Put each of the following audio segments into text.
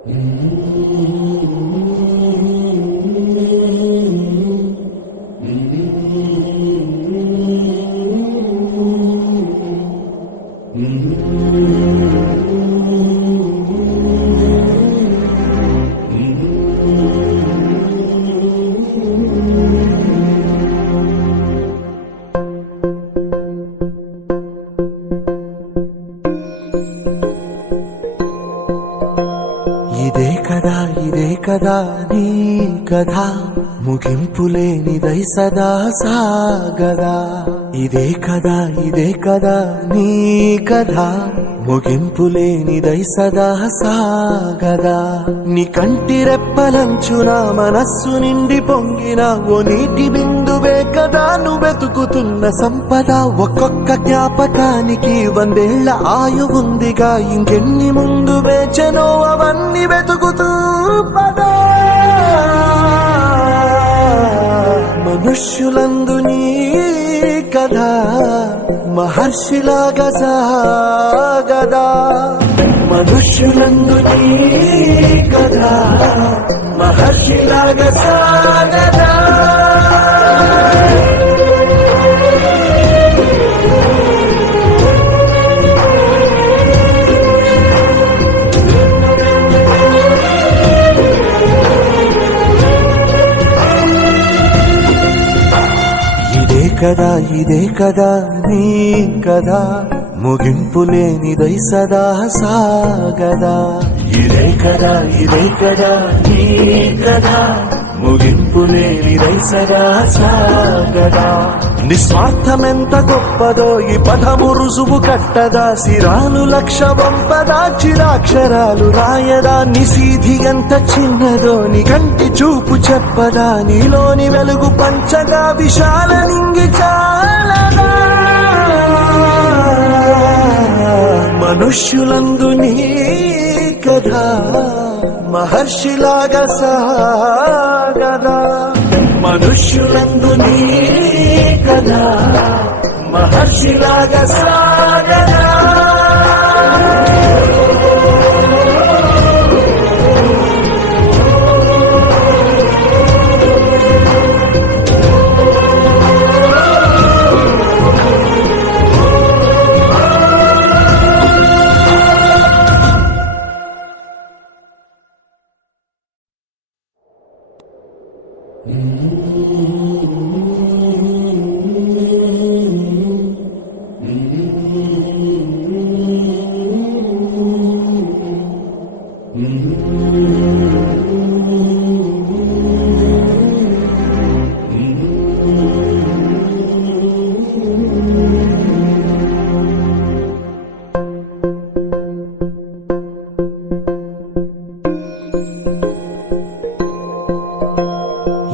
ఇదే కదా నీ కథ ముగింపులేనిదై సదా సాగదా. ఇదే కదా నీ కథ ముగింపులేనిదై సదా సాగదా. నీ కంటి రెప్పలంచున మనస్సు నిండి పొంగిన ఓ నీటి బిందువే కదా నువ్వు వెతుకుతున్న సంపద. ఒక్కొక్క జ్ఞాపకానికి 100 ఏళ్ల ఆయువుందిగా, ఇంకెన్ని ముందు వేచనో అవన్నీ వెతుకుతూ పదా. మనుష్యులందు నీ కథ మహర్షిలాగా సాగదా. మనుష్యులందు నీ కథ మహర్షిలాగా సాగదా. ఇదే కదా నీ కథ ముగింపులేనిదై సదా సాగదా. ఇదే కదా నీ కథ ముగింపులేనిదై సదా సాగదా. నిస్వార్థమెంత గొప్పదో ఈ పదము రుజువు కట్టదా. సిరాలు 1,00,000 వంపదా, చిరాక్షరాలు రాయదా. నిశీధి ఎంత చిన్నదో నీ కంటి చూపు చెప్పదా. నీలోని వెలుగు పంచగా విశాల నింగి చాలదా. మనుష్యులందు నీ కథ మహర్షిలాగా సాగదా. మనుష్యులందు నీ కథ మహర్షిలాగా సాగదా.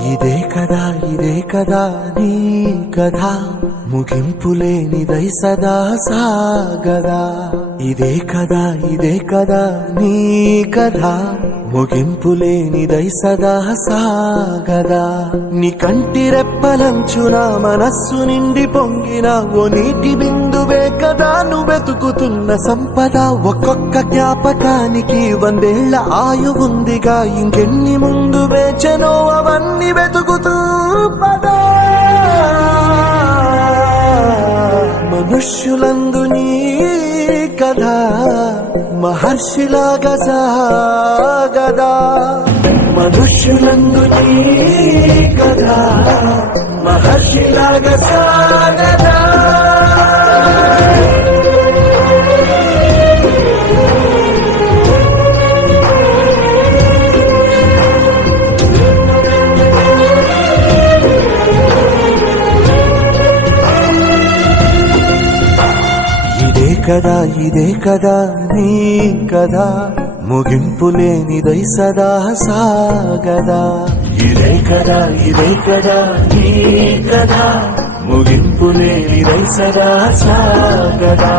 ఇదే కదా నీ కథ ముగింపులేనిదై సదా సాగదా. ఇదే కదా నీ కథ ముగింపులేనిదై సదా సాగదా. నీ కంటి రెప్పలంచున మనస్సు నిండి పొంగిన ఓ నీటి బిందువే కదా నువ్వు వెతుకుతున్న సంపద. ఒక్కొక్క జ్ఞాపకానికి 100 ఏళ్ల ఆయువుందిగా, ఇంకెన్ని ముందు వేచనో అవన్నీ వెతుకుతూ పదా. మనుష్యులందు నీ కథ మహర్షిలాగా సాగదా. మనుష్యులందు నీ కథ మహర్షిలాగా సాగదా. ఇదే కదా నీ కథ ముగింపులేనిదై సదా సాగదా. ఇదే కదా నీ కథ ముగింపులేనిదై సదా సాగదా.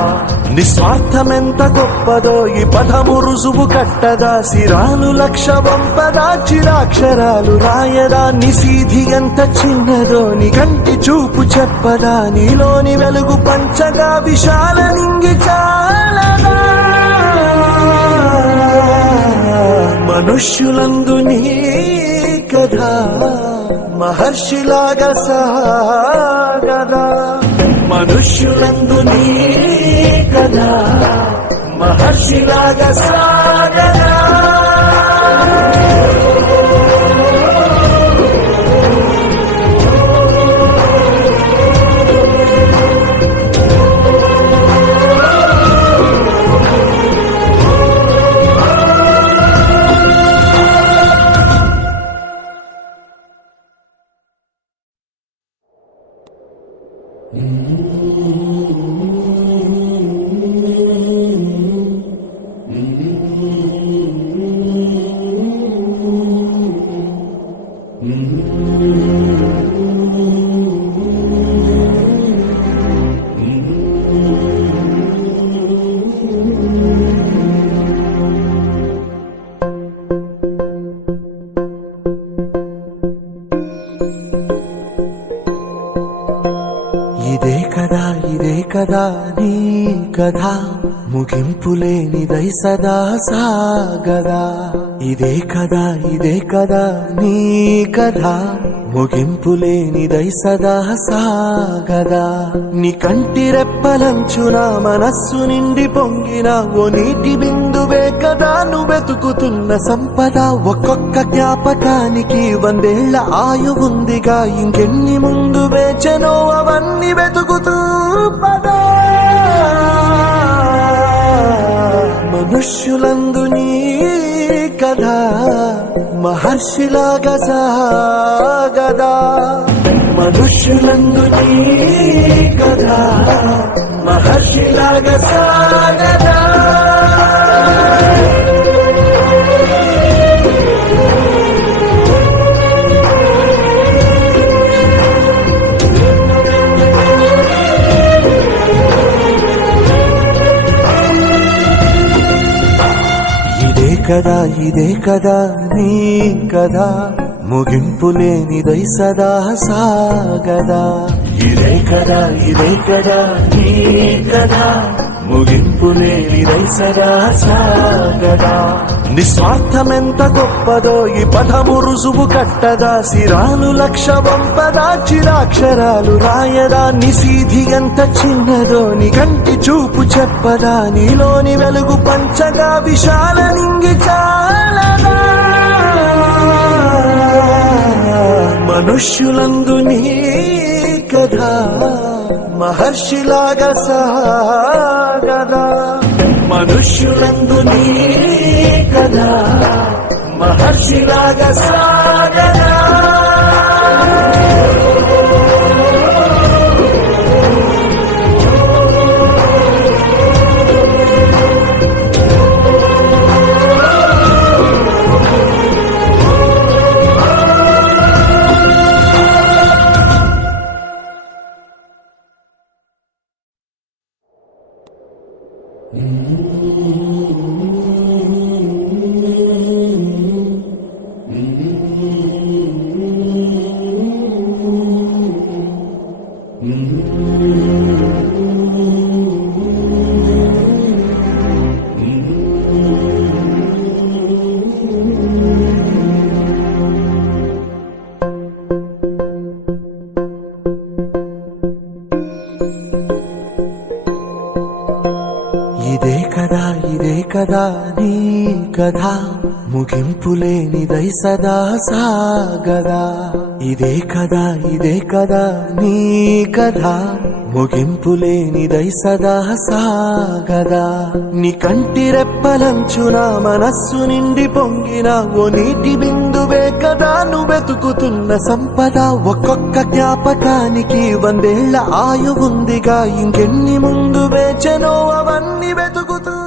నిస్వార్థమెంత గొప్పదో ఈ పదము రుజువు కట్టదా. సిరాలు 1,00,000 వంపదా, చిరాక్షరాలు రాయదా. నిశీధి ఎంత చిన్నదో నీ కంటి చూపు చెప్పదా. నీలోని వెలుగు పంచగా విశాల నింగి చాలదా. మనుష్యులందు నీ కథ మహర్షిలాగా సాగదా, మనుష్యులందు నీ కథ మహర్షిలాగా సాగదా. ఇదే కదా నీ కథ ముగింపులేనిదై సదా సాగదా. ఇదే కదా నీ కథ ముగింపులేనిదై సదా సాగదా. నీ కంటి రెప్పలంచున మనస్సు నిండి పొంగిన ఓ నీటి బిందువే కదా నువ్వు వెతుకుతున్న సంపద. ఒక్కొక్క జ్ఞాపకానికి 100 ఏళ్ల ఆయువుందిగా, ఇంకెన్ని ముందు వేచనో అవన్నీ వెతుకుతూ పదా. మనుష్యులందు నీ కథ మహర్షిలాగా సాగదా, మనుష్యులందు నీ కథ మహర్షిలాగా సాగదా. ఇదే కదా నీ కథ ముగింపులేనిదై సదా సాగదా. ఇదే కదా నీ కథ ముగింపులేనిదై సదా సాగదా. నిస్వార్థమెంత గొప్పదో ఈ పదము రుజువు కట్టదా. సిరాలు 1,00,000 వంపదా, చిరాక్షరాలు రాయదా. నిశీధి ఎంత చిన్నదో నీ కంటి చూపు చెప్పదా. నీలోని వెలుగు పంచగా విశాల నింగి చాలదా. మనుష్యులందు నీ కథ మహర్షిలాగా సాగదా, మనుష్యులందు నీ కథ మహర్షిలాగా సాగదా. ఇదే కదా నీ కథ ముగింపులేనిదై సదా సాగదా. ఇదే కదా నీ కథ ముగింపులేనిదై సదా సాగదా. నీ కంటి రెప్పలంచున మనస్సు నిండి పొంగిన ఓ నీటి బిందువే కదా నువ్వు వెతుకుతున్న సంపద. ఒక్కొక్క జ్ఞాపకానికి 100 ఏళ్ల ఆయువుందిగా, ఇంకెన్ని ముందు వేచనో అవన్నీ వెతుకుతూ